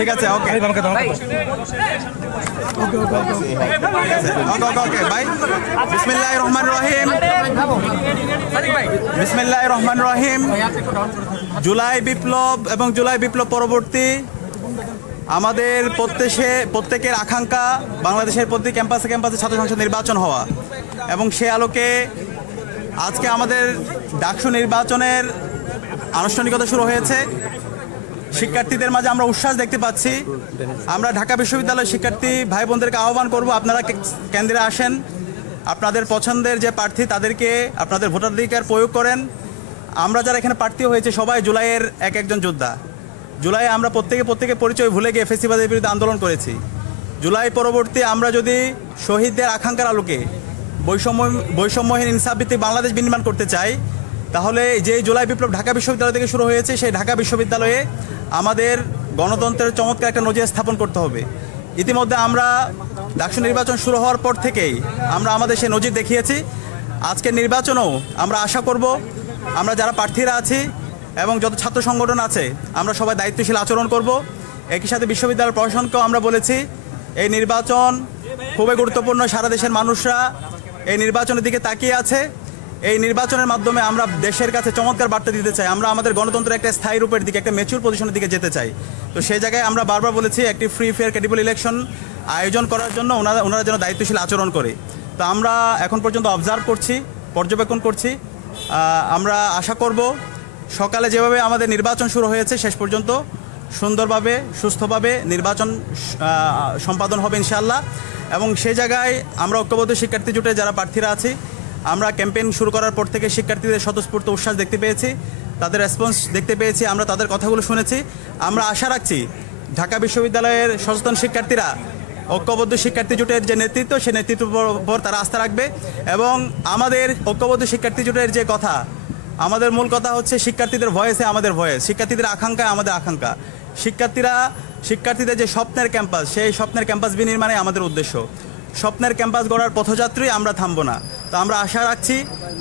ঠিক আছে, ওকে ওকে ভাই। বিসমিল্লাহির রহমানির রহিম। বিসমিল্লাহির রহমানির রহিম। জুলাই বিপ্লব এবং জুলাই বিপ্লব পরবর্তী আমাদের প্রত্যেকের আকাঙ্ক্ষা বাংলাদেশের প্রতি ক্যাম্পাসে ক্যাম্পাসে ছাত্র সংসদ নির্বাচন হওয়া, এবং সে আলোকে আজকে আমাদের ডাকসু নির্বাচনের আনুষ্ঠানিকতা শুরু হয়েছে। শিক্ষার্থীদের মাঝে আমরা উচ্ছ্বাস দেখতে পাচ্ছি। আমরা ঢাকা বিশ্ববিদ্যালয়ের শিক্ষার্থী ভাই বোনদেরকে আহ্বান করব, আপনারা কেন্দ্রে আসেন, আপনাদের পছন্দের যে প্রার্থী তাদেরকে আপনাদের ভোটাধিকার প্রয়োগ করেন। আমরা যারা এখানে প্রার্থী হয়েছে সবাই জুলাইয়ের একজন যোদ্ধা। জুলাই আমরা প্রত্যেকে পরিচয় ভুলে গিয়ে ফ্যাসিবাদের বিরুদ্ধে আন্দোলন করেছি। জুলাই পরবর্তী আমরা যদি শহীদদের আকাঙ্ক্ষার আলোকে বৈষম্যহীন ইনসাফভিত্তিক বাংলাদেশ বিনির্মাণ করতে চাই, তাহলে যে জুলাই বিপ্লব ঢাকা বিশ্ববিদ্যালয় থেকে শুরু হয়েছে, সেই ঢাকা বিশ্ববিদ্যালয়ে আমাদের গণতন্ত্রের চমৎকার একটা নজির স্থাপন করতে হবে। ইতিমধ্যে আমরা ডাকসু নির্বাচন শুরু হওয়ার পর থেকেই আমরা আমাদের সেই নজির দেখিয়েছি। আজকের নির্বাচনেও আমরা আশা করব আমরা যারা প্রার্থীরা আছি এবং যত ছাত্র সংগঠন আছে আমরা সবাই দায়িত্বশীল আচরণ করব। একই সাথে বিশ্ববিদ্যালয় প্রশাসনকেও আমরা বলেছি এই নির্বাচন খুবই গুরুত্বপূর্ণ। সারা দেশের মানুষরা এই নির্বাচনের দিকে তাকিয়ে আছে। এই নির্বাচনের মাধ্যমে আমরা দেশের কাছে চমৎকার বার্তা দিতে চাই, আমরা আমাদের গণতন্ত্রের একটা স্থায়ী রূপের দিকে, একটা ম্যাচিউর পজিশনের দিকে যেতে চাই। তো সেই জায়গায় আমরা বারবার বলেছি একটি ফ্রি ফেয়ার ক্রেডিবল ইলেকশন আয়োজন করার জন্য ওনারা যেন দায়িত্বশীল আচরণ করে। তো আমরা এখন পর্যন্ত অবজার্ভ করছি, পর্যবেক্ষণ করছি। আমরা আশা করব সকালে যেভাবে আমাদের নির্বাচন শুরু হয়েছে শেষ পর্যন্ত সুন্দরভাবে সুস্থভাবে নির্বাচন সম্পাদন হবে ইনশাআল্লাহ। এবং সেই জায়গায় আমরা ঐক্যবদ্ধ শিক্ষার্থী জোটে যারা প্রার্থীরা আছি, আমরা ক্যাম্পেইন শুরু করার পর থেকে শিক্ষার্থীদের স্বতঃস্ফূর্ত উচ্ছ্বাস দেখতে পেয়েছি, তাদের রেসপন্স দেখতে পেয়েছি, আমরা তাদের কথাগুলো শুনেছি। আমরা আশা রাখছি ঢাকা বিশ্ববিদ্যালয়ের সচেতন শিক্ষার্থীরা ঐক্যবদ্ধ শিক্ষার্থী জোটের যে নেতৃত্ব, সেই নেতৃত্বের উপর তারা আস্থা রাখবে। এবং আমাদের ঐক্যবদ্ধ শিক্ষার্থী জোটের যে কথা, আমাদের মূল কথা হচ্ছে শিক্ষার্থীদের ভয়েসে আমাদের ভয়েস, শিক্ষার্থীদের আকাঙ্ক্ষায় আমাদের আকাঙ্ক্ষা। শিক্ষার্থীদের যে স্বপ্নের ক্যাম্পাস, সেই স্বপ্নের ক্যাম্পাস বিনির্মাণে আমাদের উদ্দেশ্য। স্বপ্নের ক্যাম্পাস গড়ার পথযাত্রী আমরা থামবো না। তো আমরা আশা রাখছি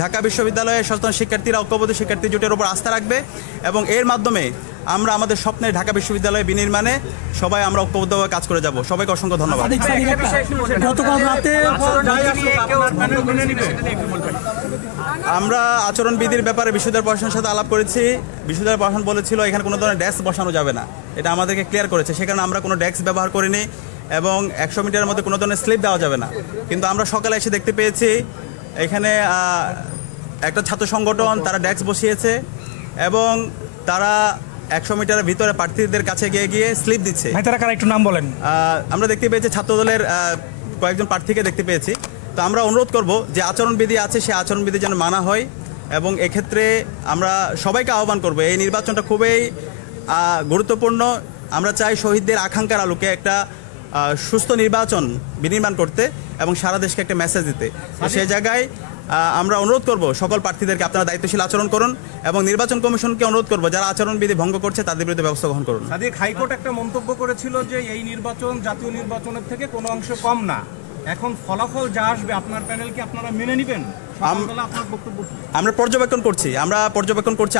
ঢাকা বিশ্ববিদ্যালয়ের সচেতন শিক্ষার্থীরা ঐক্যবদ্ধ শিক্ষার্থী জোটের উপর আস্থা রাখবে, এবং এর মাধ্যমে আমরা আমাদের স্বপ্নের ঢাকা বিশ্ববিদ্যালয়ে বিনির্মাণে সবাই আমরা ঐক্যবদ্ধভাবে কাজ করে যাব। সবাইকে অসংখ্য ধন্যবাদ। আমরা আচরণবিধির ব্যাপারে বিশ্ববিদ্যালয় প্রশাসনের সাথে আলাপ করেছি। বিশ্ববিদ্যালয় প্রশাসন বলেছিল এখানে কোনো ধরনের ডেস্ক বসানো যাবে না, এটা আমাদেরকে ক্লিয়ার করেছে। সেখানে আমরা কোনো ডেস্ক ব্যবহার করিনি, এবং 100 মিটারের মধ্যে কোনো ধরনের স্লিপ দেওয়া যাবে না। কিন্তু আমরা সকালে এসে দেখতে পেয়েছি এখানে একটা ছাত্র সংগঠন তারা ডেস্ক বসিয়েছে, এবং তারা 100 মিটারের ভিতরে প্রার্থীদের কাছে গিয়ে স্লিপ দিচ্ছে। একটু নাম বলেন। আমরা দেখতে পেয়েছি ছাত্রদলের কয়েকজন প্রার্থীকে দেখতে পেয়েছি। তো আমরা অনুরোধ করব যে আচরণবিধি আছে, সেই আচরণবিধি যেন মানা হয়, এবং এক্ষেত্রে আমরা সবাইকে আহ্বান করব এই নির্বাচনটা খুবই গুরুত্বপূর্ণ। আমরা চাই শহীদদের আকাঙ্ক্ষার আলোকে একটা সুস্থ নির্বাচন বিনির্মাণ করতে এবং সারা দেশকে একটা মেসেজ দিতে। তো সেই জায়গায় আমরা অনুরোধ করব সকল প্রার্থীদেরকে আপনারা দায়িত্বশীল আচরণ করুন, এবং নির্বাচন কমিশনকে অনুরোধ করব যারা আচরণবিধি ভঙ্গ করছে তাদের বিরুদ্ধে ব্যবস্থা গ্রহণ করুন। সাদিক, হাইকোর্ট একটা মন্তব্য করেছিল যে এই নির্বাচন জাতীয় নির্বাচনের থেকে কোনো অংশ কম না। এখন ফলাফল যা আসবে আপনার প্যানেল কি আপনারা মেনে নেবেন? আমরা পর্যবেক্ষণ করছি।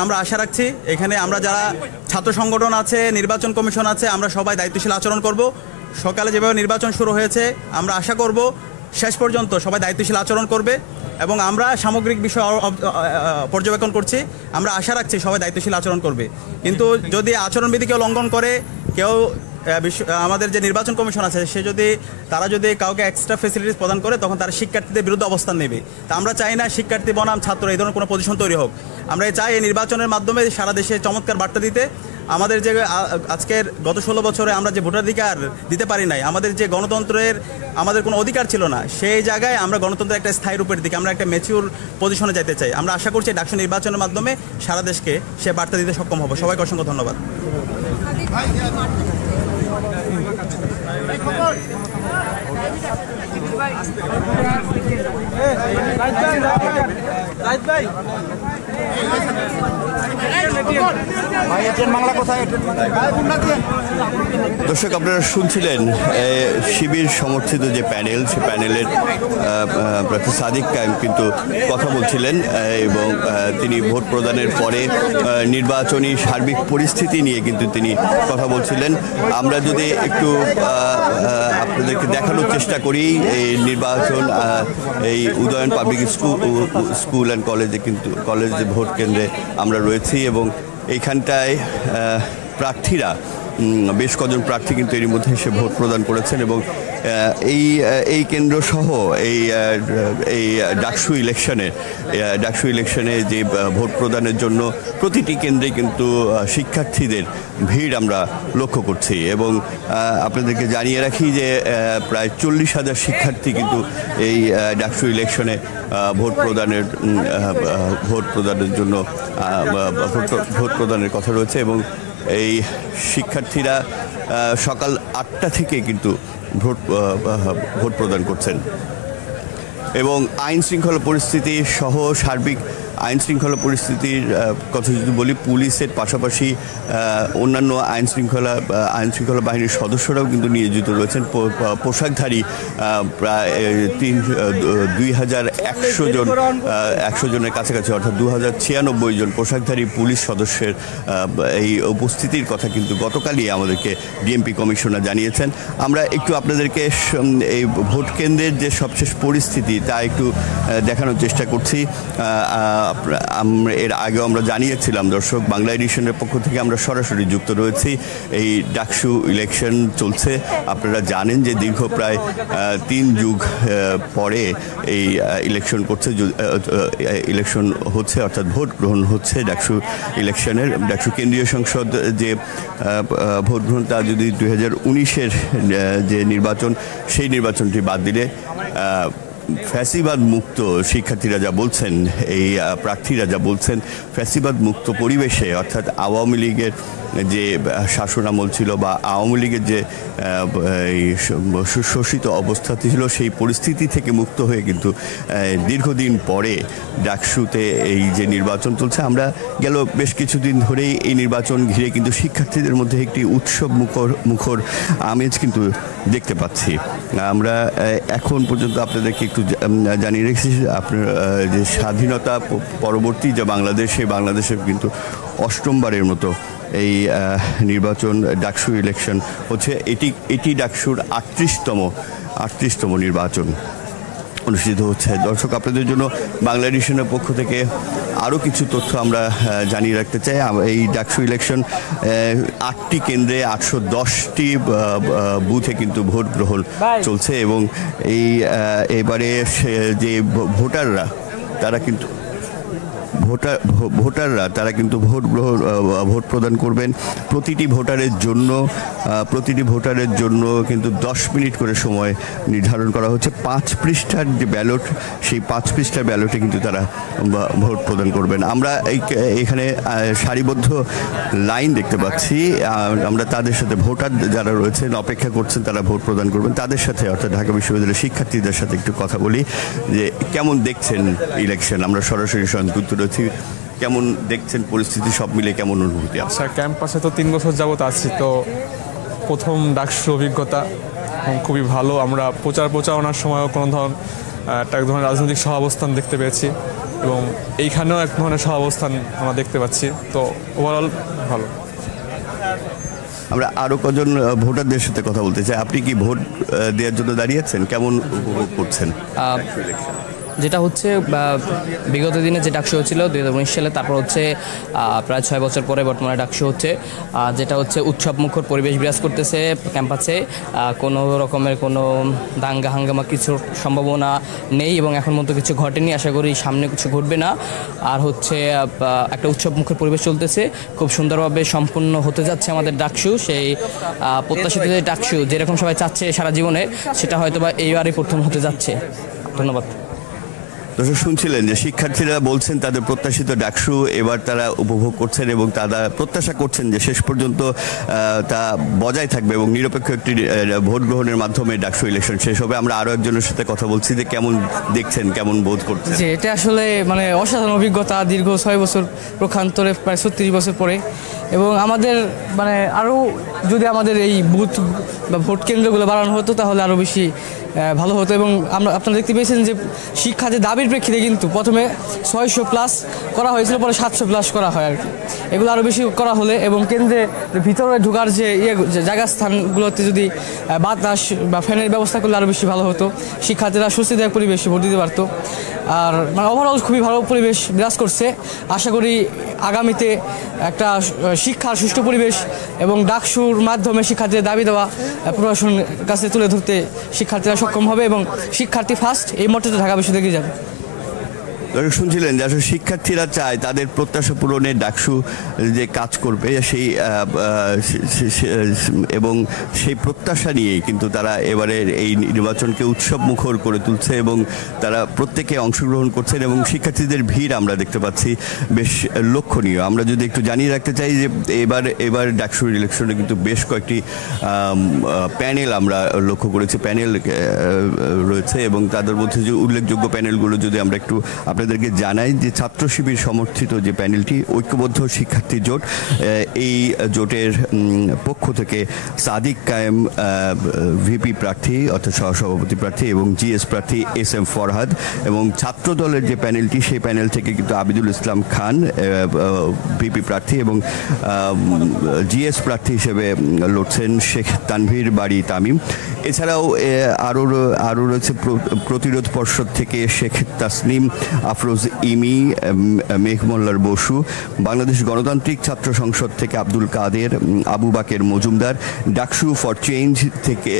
আমরা আশা রাখছি এখানে আমরা যারা ছাত্র সংগঠন আছে, নির্বাচন কমিশন আছে, আমরা সবাই দায়িত্বশীল আচরণ করব। সকালে যেভাবে নির্বাচন শুরু হয়েছে আমরা আশা করব শেষ পর্যন্ত সবাই দায়িত্বশীল আচরণ করবে, এবং আমরা সামগ্রিক বিষয় পর্যবেক্ষণ করছি। আমরা আশা রাখছি সবাই দায়িত্বশীল আচরণ করবে। কিন্তু যদি আচরণবিধি কেউ লঙ্ঘন করে, কেউ আমাদের যে নির্বাচন কমিশন আছে তারা যদি কাউকে এক্সট্রা ফেসিলিটিস প্রদান করে, তখন তারা শিক্ষার্থীদের বিরুদ্ধে অবস্থান নেবে। তা আমরা চাই না শিক্ষার্থী বনাম ছাত্র এই ধরনের কোনো পজিশন তৈরি হোক। আমরা চাই এই নির্বাচনের মাধ্যমে সারা দেশে চমৎকার বার্তা দিতে। আমাদের যে আজকের গত 16 বছরে আমরা যে ভোটাধিকার দিতে পারি নাই, আমাদের যে গণতন্ত্রের আমাদের কোনো অধিকার ছিল না, সেই জায়গায় আমরা গণতন্ত্রের একটা স্থায়ী রূপের দিকে আমরা একটা ম্যাচিউর পজিশনে যেতে চাই। আমরা আশা করছি ডাকসু নির্বাচনের মাধ্যমে সারা দেশকে সে বার্তা দিতে সক্ষম হব। সবাইকে অসংখ্য ধন্যবাদ। ভাই বাংলা কোথায়? দর্শক, আপনারা শুনছিলেন শিবির সমর্থিত যে প্যানেল, সে প্যানেলের প্রার্থী সাদিক কায়েম কিন্তু কথা বলছিলেন এবং তিনি ভোট প্রদানের পরে নির্বাচনী সার্বিক পরিস্থিতি নিয়ে কিন্তু তিনি কথা বলছিলেন। আমরা যদি একটু আপনাদেরকে দেখানোর চেষ্টা করি, এই নির্বাচন এই উদয়ন পাবলিক স্কুল অ্যান্ড কলেজে কিন্তু কলেজে ভোট কেন্দ্রে আমরা রয়েছি এবং এইখানটায় প্রার্থীরা বেশ কজন প্রার্থী কিন্তু এর মধ্যে এসে ভোট প্রদান করেছেন এবং এই কেন্দ্র সহ এই ডাকসু ইলেকশনে যে ভোট প্রদানের জন্য প্রতিটি কেন্দ্রে কিন্তু শিক্ষার্থীদের ভিড় আমরা লক্ষ্য করছি এবং আপনাদেরকে জানিয়ে রাখি যে প্রায় 40,000 শিক্ষার্থী কিন্তু এই ডাকসু ইলেকশনে ভোট প্রদানের জন্য ভোট প্রদানের কথা রয়েছে এবং এই শিক্ষার্থীরা সকাল 8টা থেকে কিন্তু ভোট প্রদান করছেন এবং আইন শৃঙ্খলা পরিস্থিতি সহ সার্বিক আইন শৃঙ্খলা পরিস্থিতির কথা যদি বলি, পুলিশের পাশাপাশি অন্যান্য আইন শৃঙ্খলা বাহিনীর সদস্যরাও কিন্তু নিয়োজিত রয়েছেন। পোশাকধারী প্রায় 2,100 জনের কাছাকাছি, অর্থাৎ 2,096 জন পোশাকধারী পুলিশ সদস্যের এই উপস্থিতির কথা কিন্তু গতকালই আমাদেরকে ডিএমপি কমিশনার জানিয়েছেন। আমরা একটু আপনাদেরকে এই ভোট কেন্দ্রের যে সবশেষ পরিস্থিতি তা একটু দেখানোর চেষ্টা করছি। এর আগেও আমরা জানিয়েছিলাম দর্শক, বাংলা এডিশনের পক্ষ থেকে আমরা সরাসরি যুক্ত রয়েছি। এই ডাকসু ইলেকশন চলছে। আপনারা জানেন যে দীর্ঘ প্রায় 3 যুগ পরে এই ইলেকশন হচ্ছে, অর্থাৎ ভোট গ্রহণ হচ্ছে ডাকসু ইলেকশনের। ডাকসু কেন্দ্রীয় সংসদ যে ভোট গ্রহণ তা যদি 2019-এর যে নির্বাচন, সেই নির্বাচনটি বাদ দিলে ফ্যাসিবাদ মুক্ত শিক্ষার্থীরা যা বলছেন, এই প্রার্থীরা যা বলছেন, ফ্যাসিবাদ মুক্ত পরিবেশে, অর্থাৎ আওয়ামী লীগের যে শাসন আমল ছিল বা আওয়ামী লীগের যে শোষিত অবস্থা ছিল, সেই পরিস্থিতি থেকে মুক্ত হয়ে কিন্তু দীর্ঘদিন পরে ডাকসুতে এই যে নির্বাচন চলছে, আমরা গেল বেশ কিছুদিন ধরেই এই নির্বাচন ঘিরে কিন্তু শিক্ষার্থীদের মধ্যে একটি উৎসব মুখর আমেজ কিন্তু দেখতে পাচ্ছি। আমরা এখন পর্যন্ত আপনাদেরকে একটু জানিয়ে রেখেছি আপনার যে স্বাধীনতা পরবর্তী যে বাংলাদেশ, সেই বাংলাদেশের কিন্তু 8মবারের মতো এই নির্বাচন ডাকসু ইলেকশন হচ্ছে। এটি ডাকসুর 38তম নির্বাচন অনুষ্ঠিত হচ্ছে। দর্শক, আপনাদের জন্য বাংলা এডিশনের পক্ষ থেকে আরও কিছু তথ্য আমরা জানিয়ে রাখতে চাই। এই ডাকসু ইলেকশন 8টি কেন্দ্রে 810টি বুথে কিন্তু ভোট গ্রহণ চলছে এবং এবারে যে ভোটাররা তারা কিন্তু ভোট প্রদান করবেন। প্রতিটি ভোটারের জন্য কিন্তু 10 মিনিট করে সময় নির্ধারণ করা হচ্ছে। 5 পৃষ্ঠার যে ব্যালট, সেই 5 পৃষ্ঠার ব্যালটে কিন্তু তারা ভোট প্রদান করবেন। আমরা এখানে সারিবদ্ধ লাইন দেখতে পাচ্ছি। আমরা তাদের সাথে, ভোটার যারা রয়েছেন অপেক্ষা করছেন তারা ভোট প্রদান করবেন, তাদের সাথে, অর্থাৎ ঢাকা বিশ্ববিদ্যালয়ের শিক্ষার্থীদের সাথে একটু কথা বলি যে কেমন দেখছেন ইলেকশন। আমরা সরাসরি সংযুক্ত রয়েছি। কেমন দেখছেন পরিস্থিতি, সব মিলে কেমন অনুভূতি? আচ্ছা, ক্যাম্পাসে তো 3 বছর যাবত আছি, তো প্রথম ডাকসুর অভিজ্ঞতা খুবই ভালো। আমরা প্রচারণার সময়ও কোনো এক ধরনের রাজনৈতিক সহাবস্থান দেখতে পেয়েছি এবং এইখানেও এক ধরনের সহাবস্থান আমরা দেখতে পাচ্ছি। তো ওভারঅল ভালো। আমরা আরও কজন ভোটারদের সাথে কথা বলতে চাই। আপনি কি ভোট দেওয়ার জন্য দাঁড়িয়েছেন? কেমন উপভোগ করছেন? যেটা হচ্ছে বিগত দিনে যে ডাকসু হচ্ছিল 2019 সালে, তারপর হচ্ছে প্রায় 6 বছর পরে বর্তমানে ডাকসু হচ্ছে, যেটা হচ্ছে উৎসব মুখর পরিবেশ বিরাজ করতেছে ক্যাম্পাসে। কোনো রকমের কোনো দাঙ্গা হাঙ্গামা কিছুর সম্ভাবনা নেই এবং এখন মতো কিছু ঘটেনি, আশা করি সামনে কিছু ঘটবে না। আর হচ্ছে একটা উৎসব মুখর পরিবেশ চলতেছে, খুব সুন্দরভাবে সম্পূর্ণ হতে যাচ্ছে আমাদের ডাকসু। সেই প্রত্যাশিত যে ডাকসু যেরকম সবাই চাচ্ছে সারা জীবনে, সেটা হয়তো বা এইবারই প্রথম হতে যাচ্ছে। ধন্যবাদ। দর্শক, শুনছিলেন যে শিক্ষার্থীরা বলছেন তাদের প্রত্যাশিত ডাকসু এবার তারা উপভোগ করছেন এবং তারা প্রত্যাশা করছেন যে শেষ পর্যন্ত তা বজায় থাকবে এবং নিরপেক্ষ একটি ভোট গ্রহণের মাধ্যমে ডাকসু ইলেকশন শেষ হবে। আমরা আরও একজনের সাথে কথা বলছি যে কেমন দেখছেন, কেমন বোধ করছেন। যে এটা আসলে অসাধারণ অভিজ্ঞতা। দীর্ঘ 6 বছর প্রখান্তরে প্রায় 36 বছর পরে এবং আমাদের মানে আরও যদি আমাদের এই বুথ বা ভোট কেন্দ্রগুলো বাড়ানো হতো তাহলে আরও বেশি ভালো হতো। এবং আপনারা দেখতে পেয়েছেন যে শিক্ষা যে দাবির প্রেক্ষিতে কিন্তু প্রথমে 600+ করা হয়েছিল, পরে 700+ করা হয় আর কি। এগুলো আরও বেশি করা হলে এবং কেন্দ্রে ভিতরে ঢোকার যে জায়গা স্থানগুলোতে যদি বাতাস বা ফ্যানের ব্যবস্থা করলে আরও বেশি ভালো হতো, শিক্ষার্থীরা স্বস্তিদায়ক পরিবেশে ভোট দিতে পারতো। আর মানে ওভারঅল খুবই ভালো পরিবেশ বিরাজ করছে। আশা করি আগামীতে একটা শিক্ষার সুষ্ঠু পরিবেশ এবং ডাকসুর মাধ্যমে শিক্ষার্থীদের দাবি দেওয়া প্রশাসনের কাছে তুলে ধরতে শিক্ষার্থীরা সক্ষম হবে এবং শিক্ষার্থী ফার্স্ট এই মর্যাদা ঢাকা বিশ্ববিদ্যালয়ে এগিয়ে যাবে। শুনছিলেন যে আসলে শিক্ষার্থীরা চায় তাদের প্রত্যাশা পূরণে ডাকসু যে কাজ করবে সেই এবং সেই প্রত্যাশা নিয়েই কিন্তু তারা এবারের এই নির্বাচনকে উৎসব মুখর করে তুলছে এবং তারা প্রত্যেকে অংশগ্রহণ করছেন এবং শিক্ষার্থীদের ভিড় আমরা দেখতে পাচ্ছি বেশ লক্ষণীয়। আমরা যদি একটু জানিয়ে রাখতে চাই যে এবার ডাকসুর ইলেকশনে কিন্তু বেশ কয়েকটি প্যানেল আমরা লক্ষ্য করেছি, প্যানেল রয়েছে এবং তাদের মধ্যে যে উল্লেখযোগ্য প্যানেলগুলো যদি আমরা একটু আপনাদেরকে জানাই যে ছাত্র শিবির সমর্থিত যে প্যানেলটি ঐক্যবদ্ধ শিক্ষার্থী জোট, এই জোটের পক্ষ থেকে সাদিক কায়েম ভিপি প্রার্থী অর্থাৎ সহসভাপতি প্রার্থী এবং জিএস প্রার্থী SM ফরহাদ, এবং ছাত্র দলের যে প্যানেলটি সেই প্যানেল থেকে কিন্তু আবিদুল ইসলাম খান ভিপি প্রার্থী এবং জিএস প্রার্থী হিসেবে লড়ছেন শেখ তানভীর বাড়ি তামিম। এছাড়াও আরও রয়েছে প্রতিরোধ পর্ষদ থেকে শেখ তাসনিম আফরোজ ইমি, মেঘমল্লার বসু, বাংলাদেশ গণতান্ত্রিক ছাত্র সংসদ থেকে আব্দুল কাদের, আবু বাকের মজুমদার, ডাকসু ফর চেঞ্জ থেকে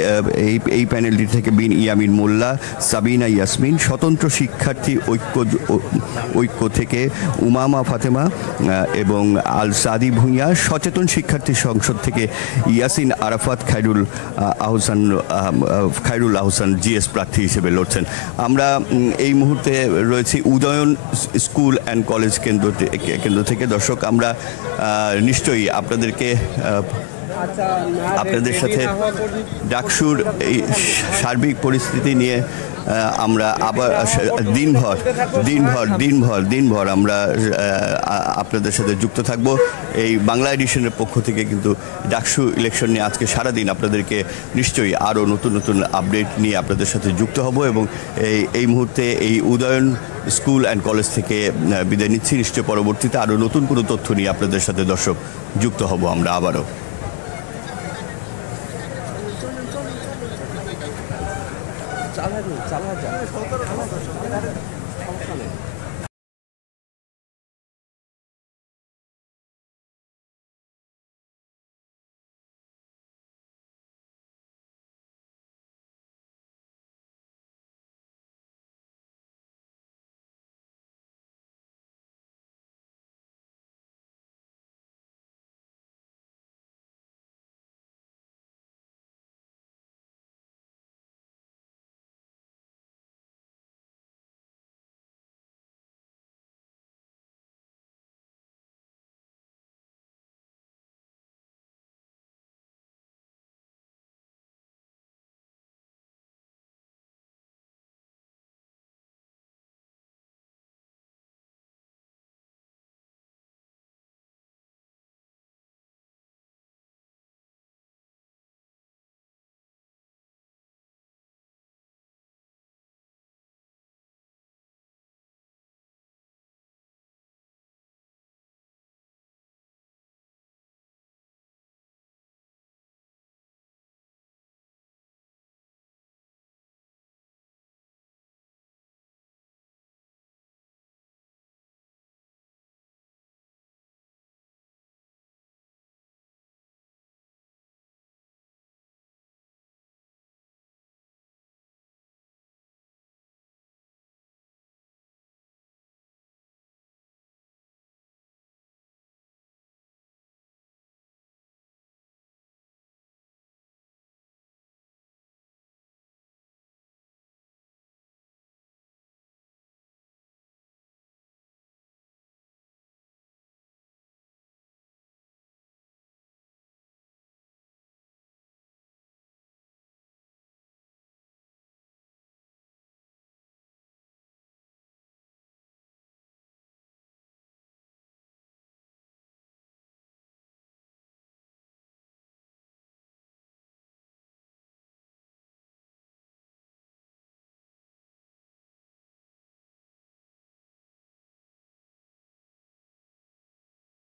এই প্যানেলটি থেকে বিন ইয়ামিন মোল্লা, সাবিনা ইয়াসমিন, স্বতন্ত্র শিক্ষার্থী ঐক্য থেকে উমামা ফাতেমা এবং আল সাদি ভুঁইয়া, সচেতন শিক্ষার্থী সংসদ থেকে ইয়াসিন আরাফাত, খায়রুল আহসান জিএস প্রার্থী হিসেবে লড়ছেন। আমরা এই মুহূর্তে রয়েছি উদয়ন স্কুল অ্যান্ড কলেজ কেন্দ্র থেকে। দর্শক, আমরা নিশ্চয়ই আপনাদের সাথে ডাকসুর এই সার্বিক পরিস্থিতি নিয়ে আমরা আবার দিনভর আমরা আপনাদের সাথে যুক্ত থাকব। এই বাংলা এডিশনের পক্ষ থেকে কিন্তু ডাকসু ইলেকশন নিয়ে আজকে সারাদিন আপনাদেরকে নিশ্চয়ই আরও নতুন নতুন আপডেট নিয়ে আপনাদের সাথে যুক্ত হব এবং এই মুহূর্তে এই উদয়ন স্কুল অ্যান্ড কলেজ থেকে বিদায় নিচ্ছি। নিশ্চয়ই পরবর্তীতে আরও নতুন কোনো তথ্য নিয়ে আপনাদের সাথে দর্শক যুক্ত হব আমরা আবারও। চালা